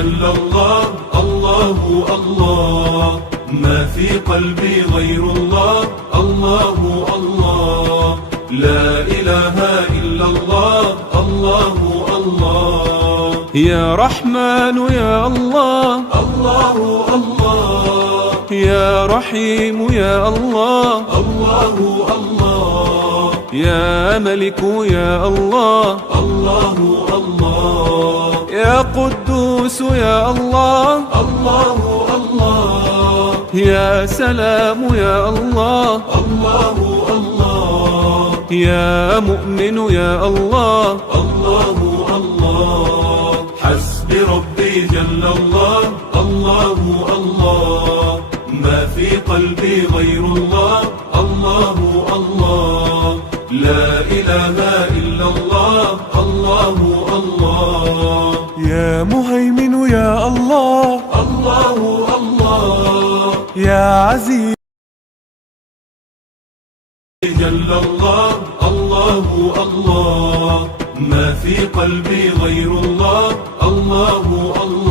جل الله، الله الله، ما في قلبي غير الله، الله الله، لا إله إلا الله، الله الله. يا رحمن يا الله، الله الله، يا رحيم يا الله، الله الله، يا ملك يا الله، الله الله، يا قدوس يا الله، الله الله، يا سلام يا الله، الله الله، يا مؤمن يا الله، الله الله. حسبي ربي جل الله، الله الله، ما في قلبي غير الله، الله الله، لا إله إلا الله، الله الله. يا مهيمن يا الله، الله الله، يا عزيز جل الله، الله الله، ما في قلبي غير الله، الله الله.